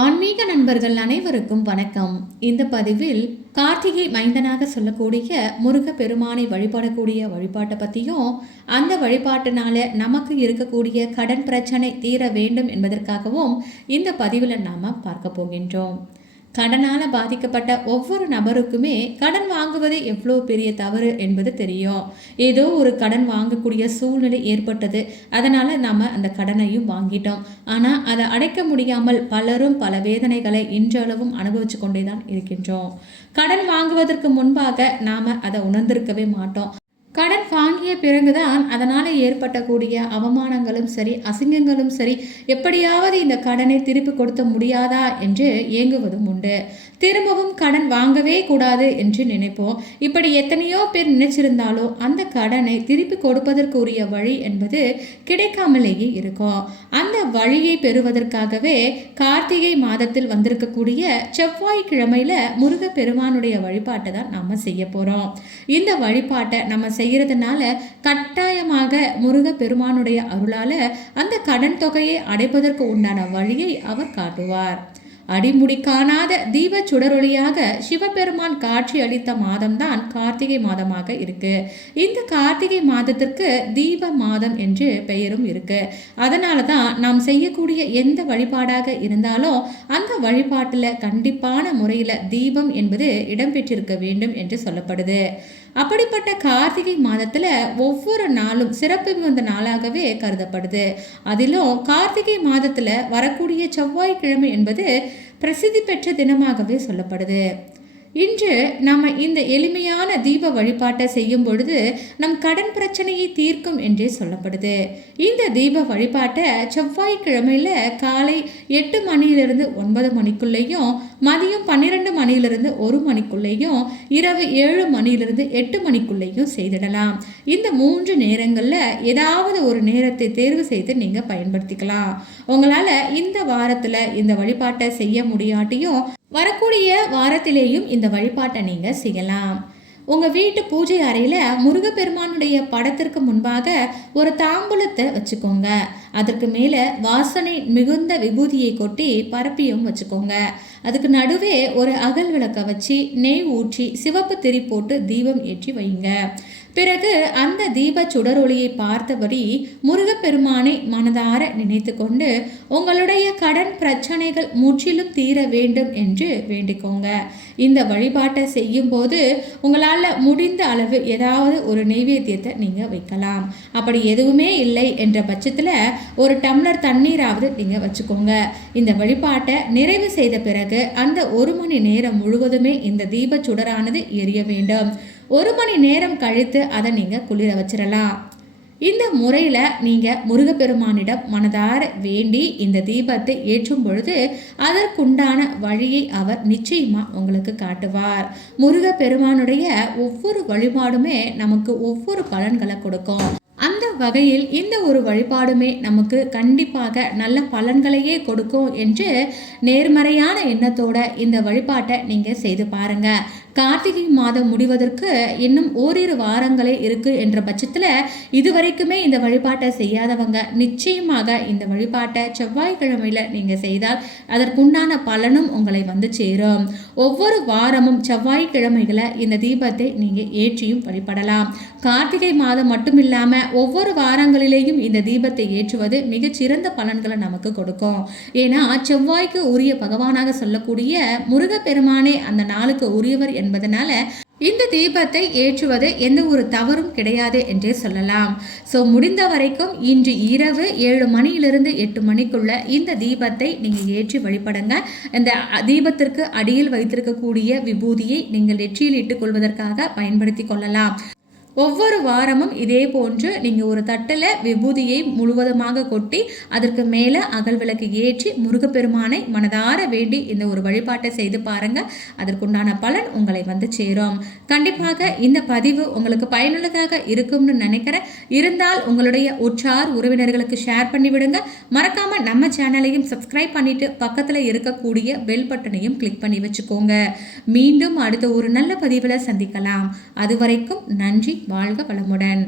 ஆன்மீக நண்பர்கள் அனைவருக்கும் வணக்கம். இந்த பதிவில் கார்த்திகை மைந்தனாக சொல்லக்கூடிய முருக பெருமானை வழிபடக்கூடிய வழிபாட்டை பற்றியும் அந்த வழிபாட்டினால நமக்கு இருக்கக்கூடிய கடன் பிரச்சனை தீர வேண்டும் என்பதற்காகவும் இந்த பதிவில் நாம் பார்க்க போகின்றோம். கடனால் பாதிக்கப்பட்ட ஒவ்வொரு நபருக்குமே கடன் வாங்குவது எவ்வளோ பெரிய தவறு என்பது தெரியும். ஏதோ ஒரு கடன் வாங்கக்கூடிய சூழ்நிலை ஏற்பட்டது. அதனால் நாம் அந்த கடனையும் வாங்கிட்டோம். ஆனால் அதை அடைக்க முடியாமல் பலரும் பல வேதனைகளை இன்றளவும் அனுபவிச்சு கொண்டே தான் இருக்கின்றோம். கடன் வாங்குவதற்கு முன்பாக நாம் அதை உணர்ந்திருக்கவே மாட்டோம். கடன் வாங்கிய பிறகுதான் அதனால் ஏற்பட்டக்கூடிய அவமானங்களும் சரி அசிங்கங்களும் சரி எப்படியாவது இந்த கடனை திருப்பி கொடுத்த முடியாதா என்று ஏங்குவதும் உண்டு. திரும்பவும் கடன் வாங்கவே கூடாது என்று நினைப்போம். இப்படி எத்தனையோ பேர் நினைச்சிருந்தாலோ அந்த கடனை திருப்பி கொடுப்பதற்கு உரிய வழி என்பது கிடைக்காமலேயே இருக்கும். அந்த வழியை பெறுவதற்காகவே கார்த்திகை மாதத்தில் வந்திருக்கக்கூடிய செவ்வாய்க்கிழமையில முருக பெருமானுடைய வழிபாட்டை தான் நம்ம செய்ய போறோம். இந்த வழிபாட்டை நம்ம செய்ய செய்கிறதுனால கட்டாயமாக முருக பெருமானுடைய அருளால அந்த கடன் தொகையை அடைப்பதற்கு உண்டான வழியை அவர் காட்டுவார். அடிமுடி காணாத தீப சுடரொளியாக சிவபெருமான் காட்சி அளித்த மாதம்தான் கார்த்திகை மாதமாக இருக்கு. இந்த கார்த்திகை மாதத்திற்கு தீப மாதம் என்று பெயரும் இருக்கு. அதனால தான் நாம் செய்யக்கூடிய எந்த வழிபாடாக இருந்தாலும் அந்த வழிபாட்டில் கண்டிப்பான முறையில் தீபம் என்பது இடம்பெற்றிருக்க வேண்டும் என்று சொல்லப்படுது. அப்படிப்பட்ட கார்த்திகை மாதத்தில் ஒவ்வொரு நாளும் சிறப்பு மிகுந்த நாளாகவே கருதப்படுது. அதிலும் கார்த்திகை மாதத்தில் வரக்கூடிய செவ்வாய்க்கிழமை என்பது பிரசித்தி பெற்ற தினமாகவே சொல்லப்படுது. இன்று நம்ம இந்த எளிமையான தீப வழிபாட்டை செய்யும் பொழுது நம் கடன் பிரச்சனையை தீர்க்கும் என்றே சொல்லப்படுது. இந்த தீப வழிபாட்டை செவ்வாய்க்கிழமையில் காலை எட்டு மணியிலிருந்து ஒன்பது மணிக்குள்ளேயும் மதியம் பன்னிரெண்டு மணியிலிருந்து ஒரு மணிக்குள்ளேயும் இரவு ஏழு மணியிலிருந்து எட்டு மணிக்குள்ளேயும் செய்திடலாம். இந்த மூன்று நேரங்களில் ஏதாவது ஒரு நேரத்தை தேர்வு செய்து நீங்கள் பயன்படுத்திக்கலாம். உங்களால் இந்த வாரத்தில் இந்த வழிபாட்டை செய்ய முடியாட்டியும் வரக்கூடிய வாரத்திலேயும் இந்த வழிபாட்டை நீங்கள் செய்யலாம். உங்கள் வீட்டு பூஜை அறையில் முருகப்பெருமானுடைய படத்திற்கு முன்பாக ஒரு தாம்பூலத்தை வச்சுக்கோங்க. அதற்கு மேலே வாசனை மிகுந்த விபூதியை கொட்டி பரப்பியும் வச்சுக்கோங்க. அதுக்கு நடுவே ஒரு அகல் விளக்கை வச்சு நெய் ஊற்றி சிவப்பு திரி போட்டு தீபம் ஏற்றி வைங்க. பிறகு அந்த தீப சுடரொளியை பார்த்தபடி முருகப்பெருமானை மனதார நினைத்து கொண்டு உங்களுடைய கடன் பிரச்சனைகள் முற்றிலும் தீர வேண்டும் என்று வேண்டிக்கோங்க. இந்த வழிபாட்டை செய்யும்போது உங்களால் முடிந்த அளவு ஏதாவது ஒரு நெய்வேத்தியத்தை நீங்கள் வைக்கலாம். அப்படி எதுவுமே இல்லை என்ற பட்சத்தில் ஒரு டம்ளர் தண்ணீராவது நீங்கள் வச்சுக்கோங்க. இந்த வழிபாட்டை நிறைவு செய்த பிறகு அந்த ஒரு மணி நேரம் முழுவதுமே இந்த தீப சுடரானது எரிய வேண்டும். ஒரு மணி நேரம் கழித்து அதை நீங்கள் குளிர வச்சிடலாம் இந்த முறையில் நீங்கள் முருகப்பெருமானிடம் மனதார வேண்டி இந்த தீபத்தை ஏற்றும் பொழுது அதற்குண்டான வழியை அவர் நிச்சயமாக உங்களுக்கு காட்டுவார். முருகப்பெருமானுடைய ஒவ்வொரு வழிபாடுமே நமக்கு ஒவ்வொரு பலன்களை கொடுக்கும். வகையில் இந்த ஒரு வழிபாடுமே நமக்கு கண்டிப்பாக நல்ல பலன்களையே கொடுக்கும் என்று நேர்மறையான எண்ணத்தோட இந்த வழிபாட்டை நீங்கள் செய்து பாருங்கள் கார்த்திகை மாதம் முடிவதற்கு இன்னும் ஓரிரு வாரங்களே இருக்கு என்ற பட்சத்தில் இதுவரைக்குமே இந்த வழிபாட்டை செய்யாதவங்க நிச்சயமாக இந்த வழிபாட்டை செவ்வாய்க்கிழமையில் நீங்கள் செய்தால் அதற்குண்டான பலனும் உங்களை வந்து சேரும். ஒவ்வொரு வாரமும் செவ்வாய்க்கிழமைகளை இந்த தீபத்தை நீங்கள் ஏற்றியும் வழிபடலாம். கார்த்திகை மாதம் மட்டும் இல்லாமல் ஒவ்வொரு வாரங்களிலேயும் இந்த தீபத்தை ஏற்றுவது மிகச்சிறந்த பலன்களை நமக்கு கொடுக்கும். ஏன்னா செவ்வாய்க்கு உரிய பகவானாக சொல்லக்கூடிய முருகப்பெருமானே அந்த நாளுக்கு உரியவர் என்பதனால இந்த தீபத்தை ஏற்றுவது எந்த ஒரு தவறும் கிடையாது என்றே சொல்லலாம். ஸோ முடிந்த வரைக்கும் இன்று இரவு ஏழு மணியிலிருந்து எட்டு மணிக்குள்ள இந்த தீபத்தை நீங்கள் ஏற்றி வழிபடுங்க. இந்த தீபத்திற்கு அடியில் வைத்திருக்கக்கூடிய விபூதியை நீங்கள் நெற்றியில் இட்டுக்கொள்வதற்காக பயன்படுத்தி கொள்ளலாம். ஒவ்வொரு வாரமும் இதே போன்று நீங்கள் ஒரு தட்டில் விபூதியை முழுவதுமாக கொட்டி அதற்கு மேலே அகல் விளக்கு ஏற்றி முருகப்பெருமானை மனதார வேண்டி இந்த ஒரு வழிபாட்டை செய்து பாருங்கள் அதற்குண்டான பலன் உங்களை வந்து சேரும். கண்டிப்பாக இந்த பதிவு உங்களுக்கு பயனுள்ளதாக இருக்கும்னு நினைக்கிறேன். இருந்தால் உங்களுடைய உற்றார் உறவினர்களுக்கு ஷேர் பண்ணிவிடுங்க மறக்காமல் நம்ம சேனலையும் சப்ஸ்கிரைப் பண்ணிவிட்டு பக்கத்தில் இருக்கக்கூடிய பெல் பட்டனையும் கிளிக் பண்ணி வச்சுக்கோங்க. மீண்டும் அடுத்த ஒரு நல்ல பதிவில் சந்திக்கலாம். அது வரைக்கும் நன்றி வாழ்க வளமுடன்.